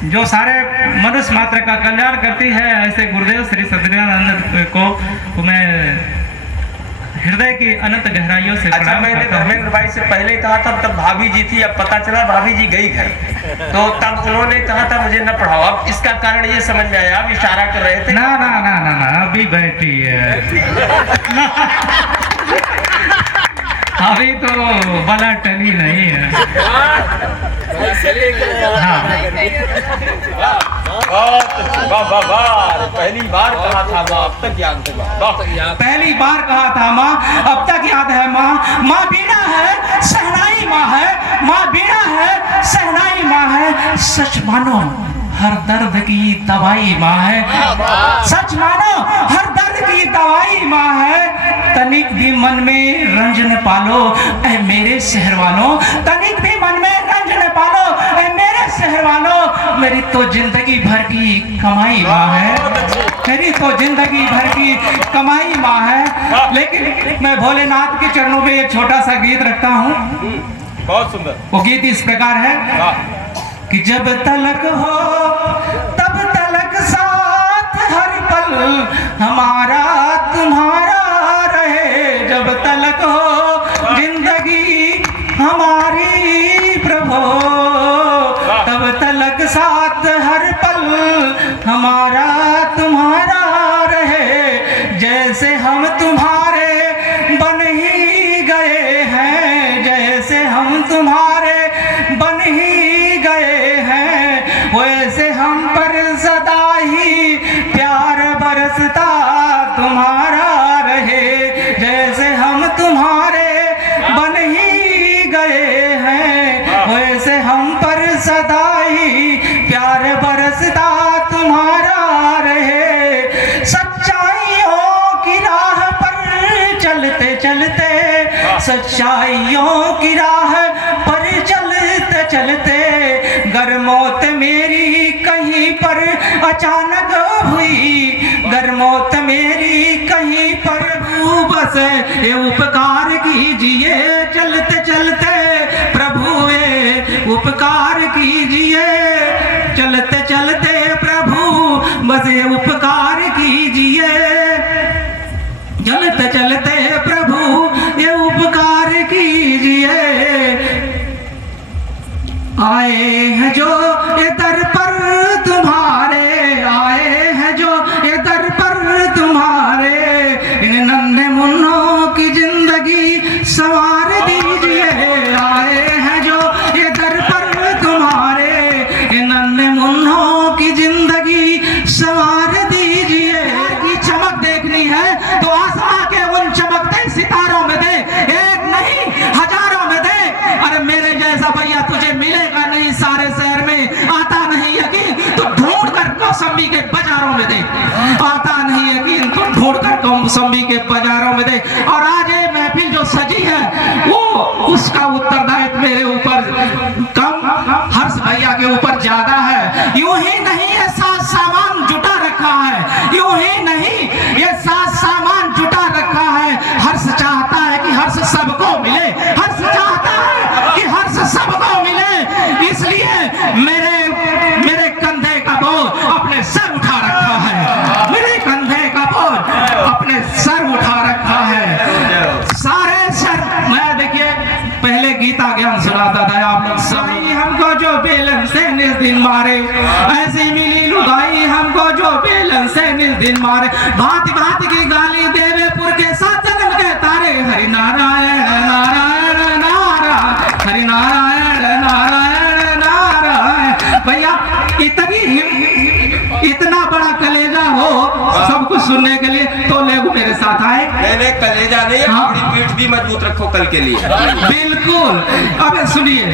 जो सारे मनुष्य मात्र का कल्याण करती है, ऐसे गुरुदेव श्री सच्चिदानंद को मैं हृदय की अनंत गहराइयों से अच्छा, प्रणाम मैंने करता हूं। धर्मेंद्र भाई से पहले कहा था, तब भाभी जी थी, अब पता चला भाभी जी गई घर, तो तब उन्होंने कहा था मुझे न पढ़ाओ। अब इसका कारण ये समझ में आया, आप इशारा कर रहे थे। ना ना ना ना ना अभी बैठी है। अभी तो बला टली नहीं है। हाँ। वाह वाह वाह, पहली बार कहा था माँ, अब तक याद है। पहली बार कहा था माँ, अब तक याद है माँ। माँ बीना है, सहनाई माँ है। माँ बीना है, सहनाई माँ है। सच मानो हर दर्द की दवाई माँ है। सच मानो हर दर्द की दवाई माँ है। तनिक भी मन में रंजन पालो ऐ मेरे शहर वालों, तनिक भी मन में रंजन पालो ऐ मेरे शहर वालों। मेरी तो जिंदगी भर की कमाई माँ है। मेरी तो जिंदगी भर की कमाई माँ है। लेकिन मैं भोलेनाथ के चरणों में एक छोटा सा गीत रखता हूँ। बहुत सुंदर। वो गीत इस प्रकार है कि जब तलक हो तब तलक साथ हर पल हमारा तुम्हारा रहे। जब तलक हो जिंदगी हमारी प्रभु, तब तलक साथ हर पल हमारा तुम्हारा रहे। जैसे हम तुम्हारे बन ही गए हैं, जैसे हम तुम्हारे बन ही गए हैं, वैसे हम पर सदा ही प्यार बरसता तुम्हारा रहे। जैसे हम तुम्हारे बन ही गए हैं, वैसे हम पर सदा ही प्यार बरसता तुम्हारा रहे। सच्चाइयों की राह पर चलते चलते, सच्चाइयों की राह पर चलते चलते, गर मौत मेरी कहीं पर अचानक हुई, गर मौत मेरी कहीं पर बस ये उपकार कीजिए। चलते चलते प्रभु ये उपकार कीजिए। चलते चलते प्रभु बस ये उपकार कीजिए। चलते चलते प्रभु ये उपकार कीजिए। आए हैं जो ये दर पर तुम्हारे, आए हैं जो ये दर पर तुम्हारे, इन नन्हे मुन्नों की जिंदगी संवार दीजिए। आए हैं जो ये दर पर तुम्हारे, इन नन्हे मुन्नों की जिंदगी संवार दीजिए। की चमक देखनी है तो आसमां के उन चमकते सितारों में दे, एक नहीं हजारों में दे। अरे मेरे जैसा भैया तुझे मिलेगा नहीं सारे शहर में, आता नहीं यकीन तो ढूंढ कर कौसंबी के बाजारों में दे। आता नहीं यकीन तो ढूंढ कर कौसंबी के बाजारों में दे। और आज ये महफिल जो सजी है वो उसका उत्तरदायित्व मेरे ऊपर कम, हर्ष भैया के ऊपर ज्यादा है। यूं ही नहीं ये साथ सामान जुटा रखा है, यूं ही नहीं ये साथ सामान जुटा रखा है। हर्ष चाहता है कि हर्ष सबको मिले, हर्ष चाहता है कि हर्ष सबको मिले। इसलिए मेरे कंधे का बोझ अपने सर उठा रखा है, मेरे कंधे का बोझ अपने सर उठा रखा है। सारे सर मैं देखिए पहले गीता ज्ञान सुनाता था आप लोग सब। हमको जो बेलन से निस दिन मारे, ऐसी मिली लुगाई हमको जो बेलन से निस दिन मारे। भांति भांति की गाली देवेपुर के साथ जन्म के तारे। हरि नारायण नारायण नारायण, हरि नारायण नारायण नारायण। भैया इतना बड़ा कलेजा हो सब कुछ सुनने के लिए तो लोग मेरे साथ आए। मैंने कलेजा नहीं, अपनी पीठ भी मजबूत रखो कल के लिए। बिल्कुल। अब सुनिए,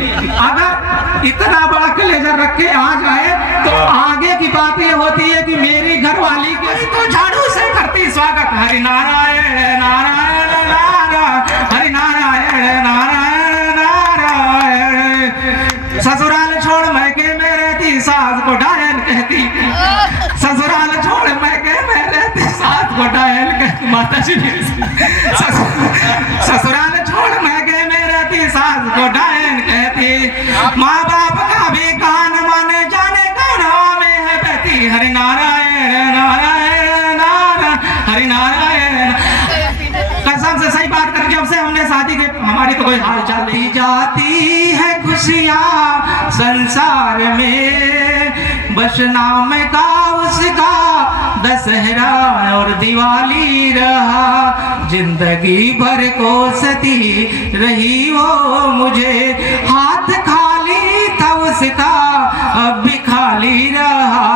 अगर इतना बड़ा कलेजा रख के आ जाए तो आगे की बात ये होती है कि मेरी घरवाली के तो झाड़ू से करती स्वागत। हरि नारायण नारायण नारायण, हरि नारायण नारायण नारायण। ससुराल छोड़ मैके में रहती सास को डायन कहती, ससुराल छोड़ मैके में रहती सास को डायन कहती। माता जी ससुराल छोड़ मैके में रहती सास को डायन कहती। माँ बाप का भी कान माने जाने कौन कोई हाल जाती जाती है खुशियाँ संसार में, बस नाम का उसका दशहरा और दिवाली रहा। जिंदगी भर कोसती रही वो मुझे, हाथ खाली था उसका अब भी खाली रहा।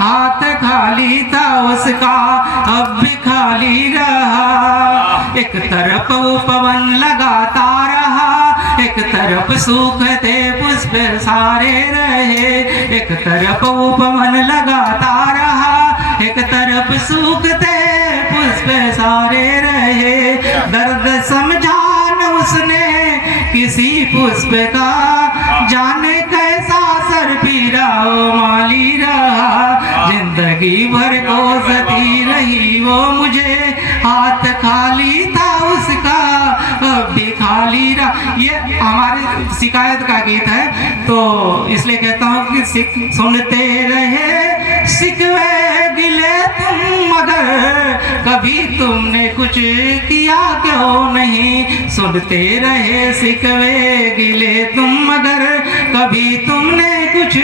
हाथ खाली था उसका अब भी खाली रहा। एक तरफ वो पवन लगाता रहा, एक तरफ सूखते पुष्प सारे रहे। एक तरफ वो पवन लगाता रहा, एक तरफ सूखते पुष्प सारे रहे। दर्द समझा न उसने किसी पुष्प का, जाने कैसा सर पीरा वो माली रहा। जिंदगी भर कोसती रही वो मुझे, हाथ खाली था उसका अब भी खाली रहा। ये हमारी शिकायत का गीत है, तो इसलिए कहता हूँ कि सुनते रहे शिकवे गिले तुम, मगर कभी तुमने कुछ किया क्यों नहीं। सुनते रहे शिकवे गिले तुम, मगर कभी तुमने कुछ